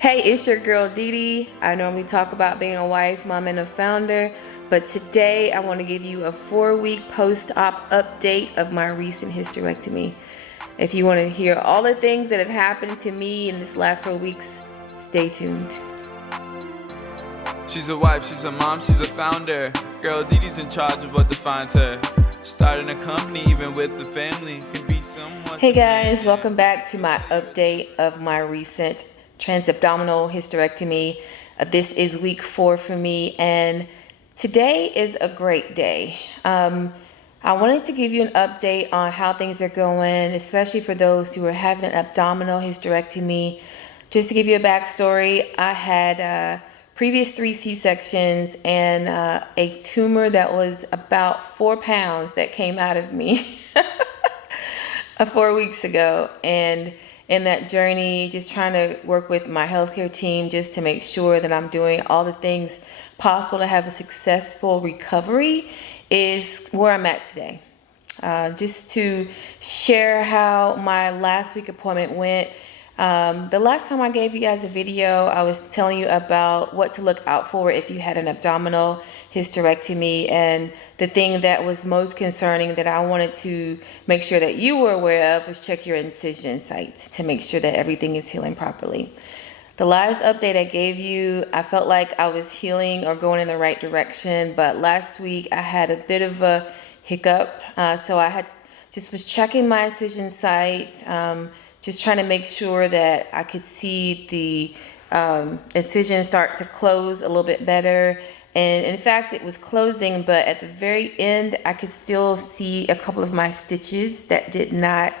Hey, it's your girl Dede. I normally talk about being a wife, mom, and a founder, but today I want to give you a 4-week post-op update of my recent hysterectomy. If you want to hear all the things that have happened to me in this last 4 weeks, stay tuned. She's a wife, she's a mom, she's a founder. Girl, Dede's in charge of what defines her. Starting a company, even with the family, can be someone. Hey guys, welcome back to my update of my recent transabdominal hysterectomy. This is week 4 for me, and today is a great day. I wanted to give you an update on how things are going, especially for those who are having an abdominal hysterectomy. Just to give you a backstory, I had previous 3 C-sections and a tumor that was about 4 pounds that came out of me 4 weeks ago. And in that journey, just trying to work with my healthcare team just to make sure that I'm doing all the things possible to have a successful recovery is where I'm at today. Just to share how my last week appointment went. The last time I gave you guys a video, I was telling you about what to look out for if you had an abdominal hysterectomy, and the thing that was most concerning that I wanted to make sure that you were aware of was check your incision site to make sure that everything is healing properly. The last update I gave you, I felt like I was healing or going in the right direction, but last week I had a bit of a hiccup, so I was checking my incision site, just trying to make sure that I could see the incision start to close a little bit better. And in fact, it was closing, but at the very end, I could still see a couple of my stitches that did not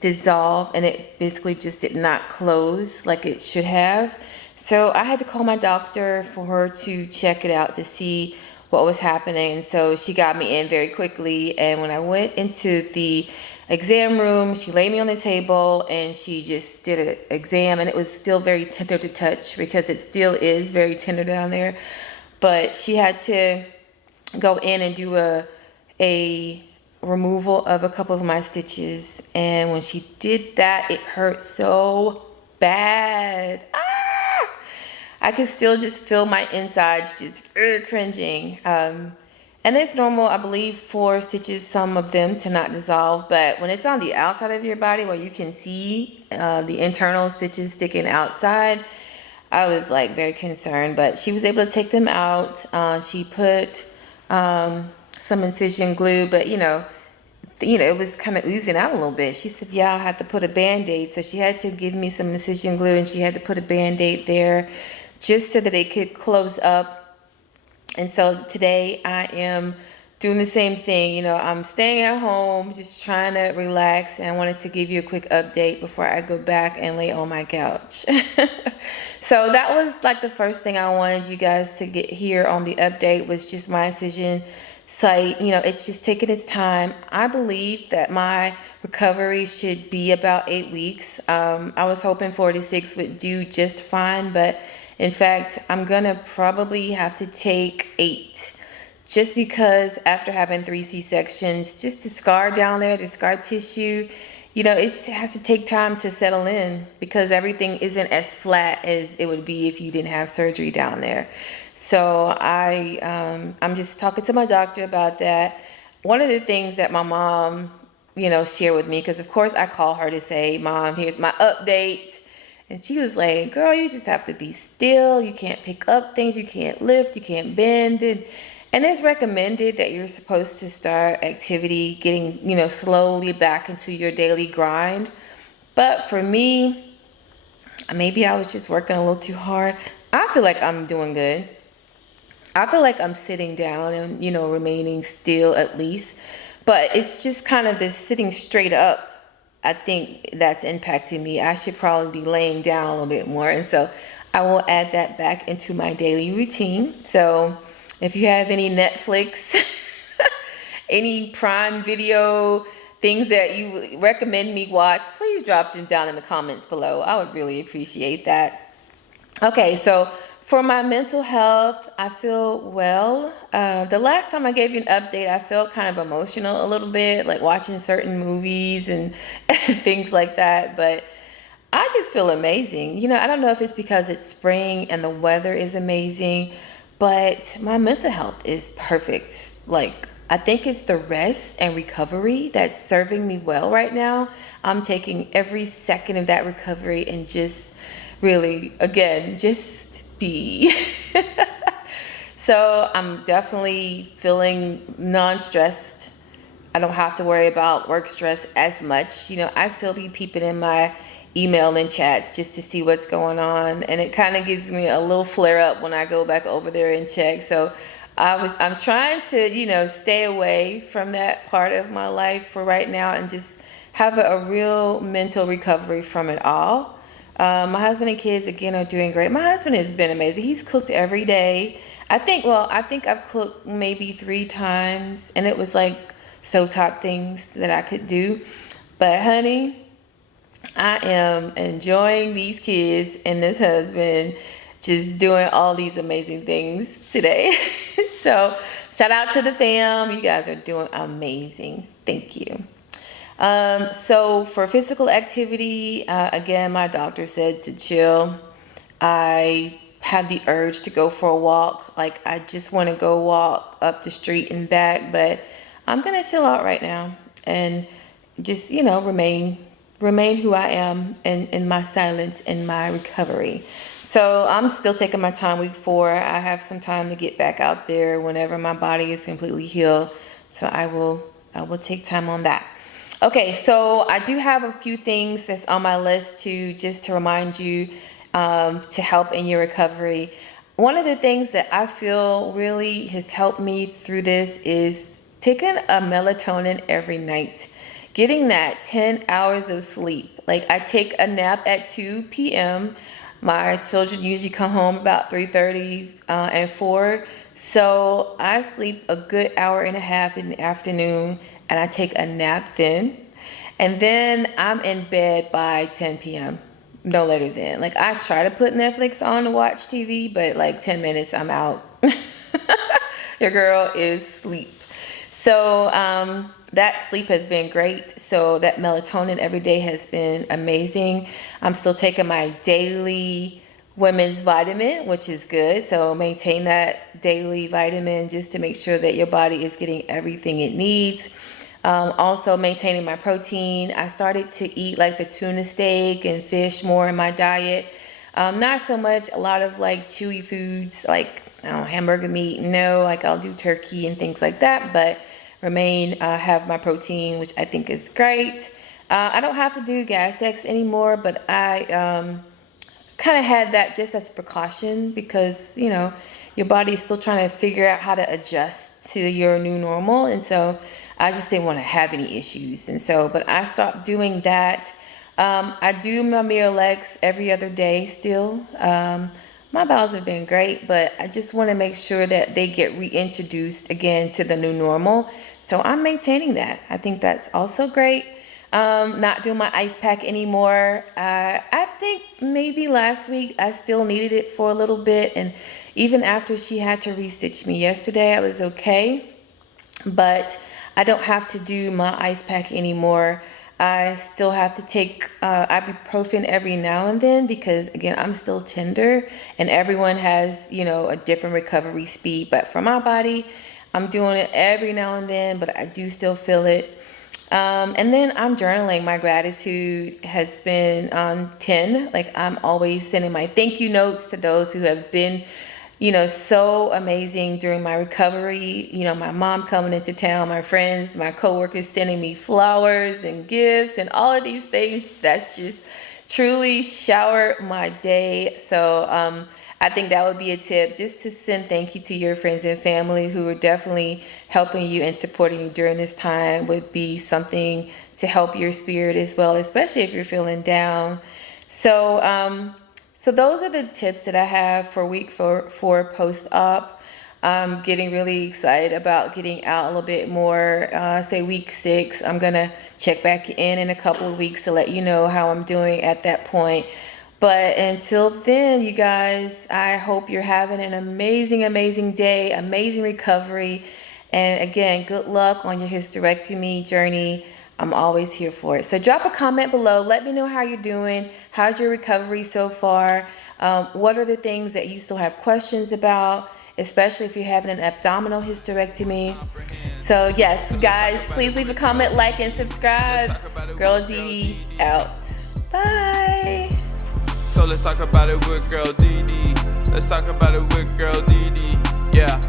dissolve, and it basically just did not close like it should have. So I had to call my doctor for her to check it out to see what was happening. And so she got me in very quickly. And when I went into the exam room, she laid me on the table and she just did an exam, and it was still very tender to touch because it still is very tender down there. But she had to go in and do a removal of a couple of my stitches, and when she did that, it hurt so bad. I could still just feel my insides just cringing. And it's normal, I believe, for stitches, some of them to not dissolve, but when it's on the outside of your body where you can see the internal stitches sticking outside, I was like very concerned, but she was able to take them out. She put some incision glue, but it was kind of oozing out a little bit. She said, yeah, I'll have to put a Band-Aid. So she had to give me some incision glue, and she had to put a Band-Aid there just so that it could close up. And so today I am doing the same thing. I'm staying at home, just trying to relax, and I wanted to give you a quick update before I go back and lay on my couch. So that was like the first thing I wanted you guys to get here on the update, was just my incision site. It's just taking its time. I believe that my recovery should be about 8 weeks. I was hoping 4 to 6 would do just fine, but in fact, I'm gonna probably have to take 8, just because after having 3 C-sections, just the scar down there, the scar tissue, it just has to take time to settle in because everything isn't as flat as it would be if you didn't have surgery down there. So I'm just talking to my doctor about that. One of the things that my mom, shared with me, because of course I call her to say, Mom, here's my update. And she was like, girl, you just have to be still. You can't pick up things. You can't lift. You can't bend. And it's recommended that you're supposed to start activity, getting, slowly back into your daily grind. But for me, maybe I was just working a little too hard. I feel like I'm doing good. I feel like I'm sitting down and, remaining still at least. But it's just kind of this sitting straight up. I think that's impacting me. I should probably be laying down a little bit more. And so I will add that back into my daily routine. So if you have any Netflix, any Prime Video, things that you recommend me watch, please drop them down in the comments below. I would really appreciate that. Okay, so for my mental health, I feel well. The last time I gave you an update, I felt kind of emotional a little bit, like watching certain movies and things like that. But I just feel amazing. You know, I don't know if it's because it's spring and the weather is amazing, but my mental health is perfect. Like, I think it's the rest and recovery that's serving me well right now. I'm taking every second of that recovery and just really, again, just be. So I'm definitely feeling non-stressed. I don't have to worry about work stress as much. You know, I still be peeping in my email and chats just to see what's going on, and it kind of gives me a little flare up when I go back over there and check. So I'm trying to, you know, stay away from that part of my life for right now and just have a real mental recovery from it all. My husband and kids, again, are doing great. My husband has been amazing. He's cooked every day. I think I've cooked maybe 3 times, and it was like so top things that I could do. But honey, I am enjoying these kids and this husband just doing all these amazing things today. So shout out to the fam. You guys are doing amazing. Thank you. So for physical activity, again, my doctor said to chill. I had the urge to go for a walk. Like, I just want to go walk up the street and back, but I'm going to chill out right now and just, you know, remain who I am in my silence and my recovery. So I'm still taking my time. Week 4, I have some time to get back out there whenever my body is completely healed. So I will take time on that. Okay, so I do have a few things that's on my list to remind you to help in your recovery. One of the things that I feel really has helped me through this is taking a melatonin every night. Getting that 10 hours of sleep. Like, I take a nap at 2 p.m. My children usually come home about 3:30 and 4. So I sleep a good hour and a half in the afternoon, and I take a nap then. And then I'm in bed by 10 p.m. No later than. Like, I try to put Netflix on to watch TV, but like 10 minutes, I'm out. Your girl is asleep. So that sleep has been great. So that melatonin every day has been amazing. I'm still taking my daily women's vitamin, which is good. So maintain that daily vitamin just to make sure that your body is getting everything it needs. Also maintaining my protein. I started to eat like the tuna steak and fish more in my diet. Not so much a lot of like chewy foods like hamburger meat. No, like I'll do turkey and things like that, but have my protein, which I think is great. I don't have to do gas X anymore, but I kind of had that just as a precaution because, you know, your body is still trying to figure out how to adjust to your new normal. And so I just didn't want to have any issues. And so, but I stopped doing that. I do my Miralax every other day still. My bowels have been great, but I just want to make sure that they get reintroduced again to the new normal. So I'm maintaining that. I think that's also great. Not doing my ice pack anymore. I think maybe last week I still needed it for a little bit. And even after she had to restitch me yesterday, I was okay. But I don't have to do my ice pack anymore. I still have to take ibuprofen every now and then because, again, I'm still tender and everyone has, you know, a different recovery speed. But for my body, I'm doing it every now and then, but I do still feel it. And then I'm journaling. My gratitude has been on 10. Like, I'm always sending my thank you notes to those who have been, you know, so amazing during my recovery. You know, my mom coming into town, my friends, my coworkers sending me flowers and gifts and all of these things. That's just truly showered my day. So I think that would be a tip, just to send thank you to your friends and family who are definitely helping you and supporting you during this time would be something to help your spirit as well, especially if you're feeling down. So those are the tips that I have for week 4 post-op. I'm getting really excited about getting out a little bit more. Say week 6, I'm going to check back in a couple of weeks to let you know how I'm doing at that point. But until then, you guys, I hope you're having an amazing, amazing day, amazing recovery. And again, good luck on your hysterectomy journey. I'm always here for it. So drop a comment below. Let me know how you're doing. How's your recovery so far? What are the things that you still have questions about, especially if you're having an abdominal hysterectomy? So yes, guys, please leave a comment, like, and subscribe. Gurldede out. Bye. So let's talk about it with Gurldede. Let's talk about it with Gurldede. Yeah.